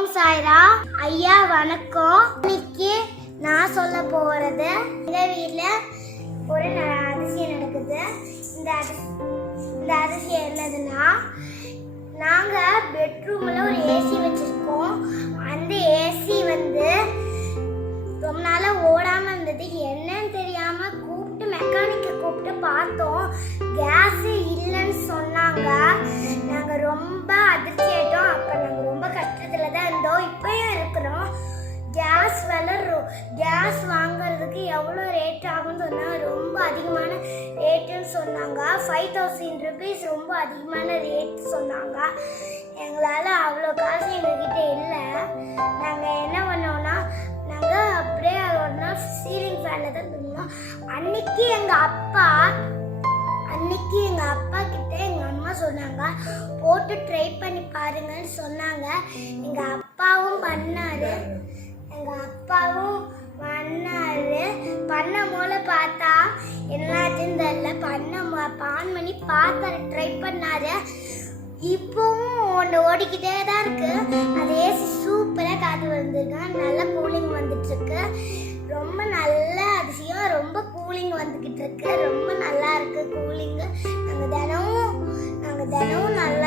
ஓம் சாய்ரா. ஐயா வணக்கம். இன்னைக்கு நான் சொல்ல போறது எங்கள் வீட்டில் ஒரு அதிசயம் நடக்குது. இந்த அதிசயம் இந்த அதிசயம் என்னதுன்னா நாங்கள் கேஸ் வாங்குறதுக்கு எவ்வளோ ரேட் ஆகும்னு சொன்னால் ரொம்ப அதிகமான ரேட்டுன்னு சொன்னாங்க. ஃபைவ் தௌசண்ட் ருபீஸ் ரொம்ப அதிகமான ரேட் சொன்னாங்க. எங்களால் அவ்வளோ காசு எங்ககிட்ட இல்லை. நாங்கள் என்ன பண்ணோம்னா நாங்கள் அப்படியே ஒரு நாள் சீலிங் ஃபேனில் தான் தூங்கினோம் அன்னைக்கு எங்கள் அப்பா அன்னைக்கு எங்கள் அப்பா கிட்ட எங்கள் அம்மா சொன்னாங்க போட்டு ட்ரை பண்ணி பாருங்கன்னு சொன்னாங்க. எங்கள் அப்பாவும் பண்ணாரு. எங்கள் அப்பாவும் பண்ணார் பண்ண போல பார்த்தா எல்லாத்தையும் தெரியல. பண்ண பான் பண்ணி பார்த்தாரு ட்ரை பண்ணார். இப்போவும் ஒன்று ஓடிக்கிட்டே தான் இருக்குது அது ஏசி சூப்பராக காற்று வந்துருக்கு. நல்ல கூலிங் வந்துட்டுருக்கு. ரொம்ப நல்ல அதிசயம். ரொம்ப கூலிங் வந்துக்கிட்டு இருக்கு. ரொம்ப நல்லா இருக்குது கூலிங்கு நாங்கள் தினமும் நாங்கள் தினமும் நல்லா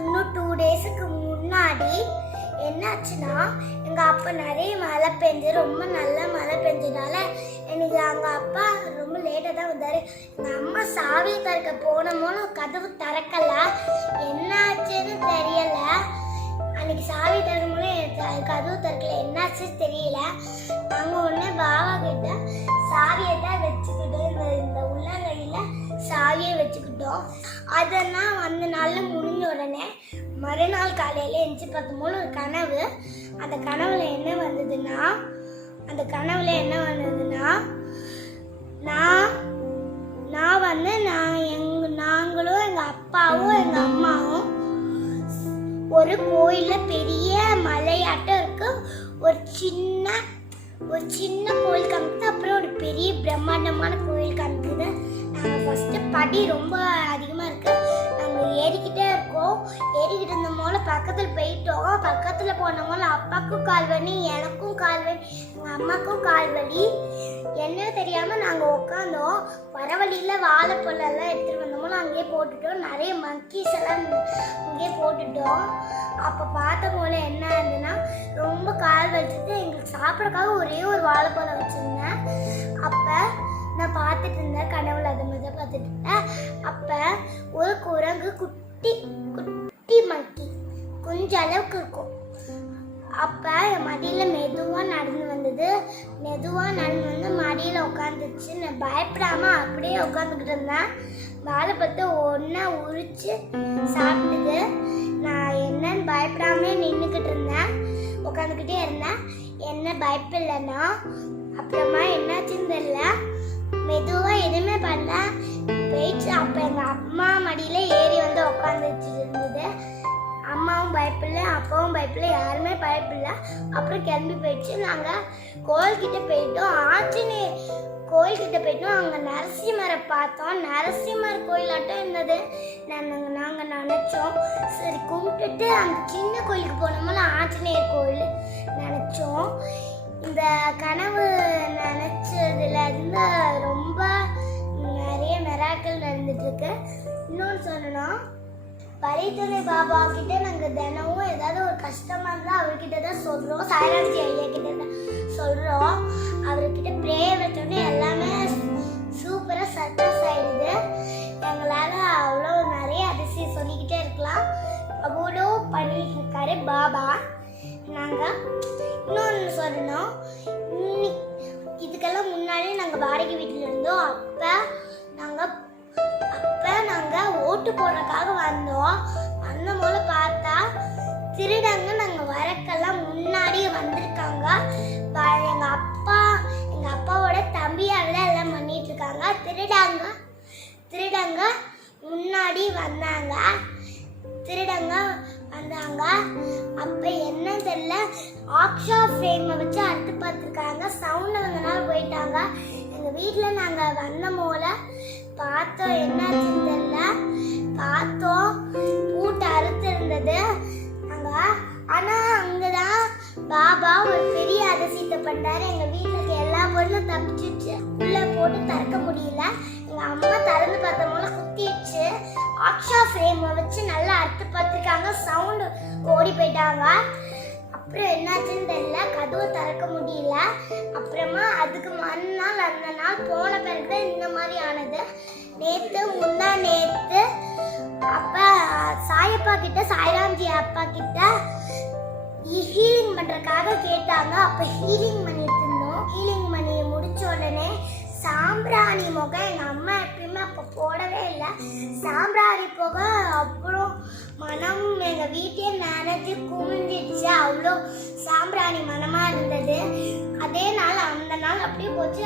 இன்னும் டூ டேஸுக்கு முன்னாடி என்னாச்சுன்னா எங்கள் அப்பா நிறைய மழை பெஞ்சு ரொம்ப நல்லா மழை பெஞ்சதுனால எனக்கு எங்கள் அப்பா ரொம்ப லேட்டாக தான் வந்தார். எங்கள் அம்மா சாவி திறக்க போனமோன்னு கதவு திறக்கலை. என்னாச்சுன்னு தெரியல. அன்னைக்கு சாவி திறக்கணும்னு கதவு திறக்கல. என்னாச்சுன்னு தெரியல. அங்கே ஒன்று பாபா கிட்ட சாவியை தான் வச்சுக்கிட்டோம் இந்த இந்த உள்ளங்கையில் சாவியை வச்சுக்கிட்டோம். அதெல்லாம் அந்த நாளில் முடிஞ்ச உடனே மறுநாள் காலையில் எஞ்சி பார்க்கும்போது ஒரு கனவு. அந்த கனவுல என்ன வந்ததுன்னா அந்த கனவுல என்ன வந்ததுன்னா நான் நான் வந்து நான் எங்க நாங்களும் எங்கள் அப்பாவும் எங்கள் அம்மாவும் ஒரு கோயிலில் பெரிய மலையாட்டம் இருக்கு. ஒரு சின்ன ஒரு சின்ன கோயில் காமிக்குது. அப்புறம் ஒரு பெரிய பிரம்மாண்டமான கோயில் காமிக்குது. ஃபஸ்ட்டு படி ரொம்ப அதிகமாக இருக்குது நாங்கள் ஏறிக்கிட்டே இருக்கோம். ஏறிக்கிட்டு இருந்த போல பக்கத்தில் போயிட்டோம். பக்கத்தில் போன போல அப்பாவுக்கும் கால் வலி எனக்கும் கால் வலி எங்கள் அம்மாக்கும் கால் வலி என்ன தெரியாமல் நாங்கள் உட்காந்தோம் வர வழியில் வாழைப்பழம்லாம் எடுத்துகிட்டு வந்தோமோ அங்கேயே போட்டுட்டோம். நிறைய மங்கீஸ் எல்லாம் அங்கேயே போட்டுட்டோம். அப்போ பார்த்த போல என்ன இருந்ததுன்னா ரொம்ப கால் வலிச்சது எங்களுக்கு சாப்பிட்றதுக்காக ஒரே ஒரு வாழைப்பழம் வச்சுருந்தேன். அப்போ நான் பார்த்துட்டு இருந்தேன் கனவுல அது மாதிரி பார்த்துட்டு இருந்தேன் அப்போ ஒரு குரங்கு குட்டி குட்டி மக்கி கொஞ்சம் அளவுக்கு இருக்கும். அப்போ மடியில் மெதுவாக நடந்து வந்தது. மெதுவாக நடந்து வந்து மடியில் உட்காந்துச்சு நான் பயப்படாமல் அப்படியே உட்காந்துக்கிட்டு இருந்தேன். வாழைப்பழத்தை ஒன்றா உரிச்சு சாப்பிட்டுது. நான் என்னன்னு பயப்படாமே நின்றுக்கிட்டு இருந்தேன். உட்காந்துக்கிட்டே இருந்தேன். என்ன பயப்பில்லைன்னா அப்புறமா என்னாச்சுன்னு தெரியல. மெதுவாக எதுவுமே பண்ணல. போயிடுச்சு அப்போ எங்கள் அம்மா மடியில் ஏறி வந்து உட்காந்துச்சு இருந்தது. அம்மாவும் பயப்பில்ல அப்பாவும் பயப்பில்ல யாருமே பயப்பில்ல அப்புறம் கிளம்பி போயிடுச்சு. நாங்கள் கோயில்கிட்ட போயிட்டோம். ஆச்சினி கோயில்கிட்ட போயிட்டோம். அங்கே நரசிம்மரை பார்த்தோம். நரசிம்மர் கோயிலாட்டம் இருந்தது. நாங்கள் நாங்கள் நினச்சோம். சரி கும்பிட்டுட்டு அந்த சின்ன கோயிலுக்கு போனோம்ல ஆஞ்சநேயர் கோயில் நினச்சோம். இந்த கனவு நினச்சதுல இருந்து ரொம்ப நிறைய மெராக்கள் நடந்துட்டு இருக்கு இன்னொன்று சொல்லணும்னா பரித்துணை பாபா கிட்ட நாங்கள் தினமும் ஏதாவது ஒரு கஷ்டமா இருந்தால் அவர்கிட்ட தான் சொல்றோம். சாயராஜி ஐயா கிட்ட தான் சொல்றோம். அவர்கிட்ட ப்ரேயர் வச்சோடனே எல்லாமே சூப்பராக சக்ஸஸ் ஆயிடுது. எங்களால் அவ்வளோ நிறைய அதிசயம் சொல்லிக்கிட்டே இருக்கலாம். அவ்வளோ பண்ணிட்டு இருக்காரு பாபா. நாங்கள் இன்னொன்று சொல்லணும். இன்னி- இதுக்கெல்லாம் முன்னாடி நாங்கள் வாடகை வீட்டில் இருந்தோம். அப்போ நாங்கள் அப்போ நாங்கள் ஓட்டு போடுறதுக்காக வந்தோம். அந்த போல பார்த்தா திருடங்க நாங்கள் வரக்கெல்லாம் முன்னாடி வந்திருக்காங்க. எங்கள் அப்பா எங்கள் அப்பாவோட தம்பியால் தான் எல்லாம் பண்ணிட்டு இருக்காங்க திருடாங்க திருடங்க முன்னாடி வந்தாங்க. திருடங்க வந்தாங்க அப்ப என்ன தெரியல ஆக்ஷா ஃப்ரேமை வச்சு அடுத்து பார்த்துருக்காங்க சவுண்ட் வந்தனால போயிட்டாங்க. எங்க வீட்டில் நாங்க வந்த போல பார்த்தோம். என்னாச்சுன்னு தெரியல. பார்த்து பார்த்துருக்காங்க. சவுண்டு ஓடி போயிட்டாங்க. அப்புறம் என்னாச்சுன்னு தெரியல. கதவை திறக்க முடியல. அப்புறமா அதுக்கு மறுநாள் அந்த நாள் போன பிறகு இந்த மாதிரி ஆனது. நேற்று முந்தா நேற்று அப்போ சாயப்பா கிட்ட சாய்ராம்ஜி அப்பா கிட்ட ஹீலிங் பண்ணுறக்காக கேட்டாங்க. அப்போ ஹீலிங் பண்ணிட்டு இருந்தோம். ஹீலிங் பண்ணி முடிச்ச உடனே சாம்பிராணி முகம் எங்கள் அம்மா எப்பயுமே அப்போ போட சாம்பிராணி போக அப்புறம் மனம் எங்க வீட்டே நினைச்சு குமிஞ்சிடுச்சு அவ்வளோ சாம்பிராணி மனமா இருந்தது. அதே நாள் அந்த நாள் அப்படியே போச்சு.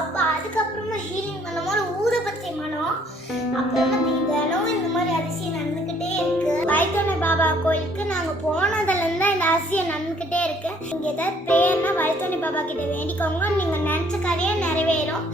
அப்ப அதுக்கப்புறமா ஹீலிங் பண்ணும்போது ஊதுபத்தி மனம். அப்புறமா தினம் இந்த மாதிரி அதிசயம் நடந்துகிட்டே இருக்கு. வைத்தோன பாபா கோயிலுக்கு நாங்க போனதுல இருந்து இந்த அதிசயம் நடந்துகிட்டே இருக்கு. நீங்க ஏதாவது பேர்னா வைத்தோனி பாபா கிட்ட வேண்டிக்கோங்க. நீங்க நினைச்ச கதையே நிறைவேறும்.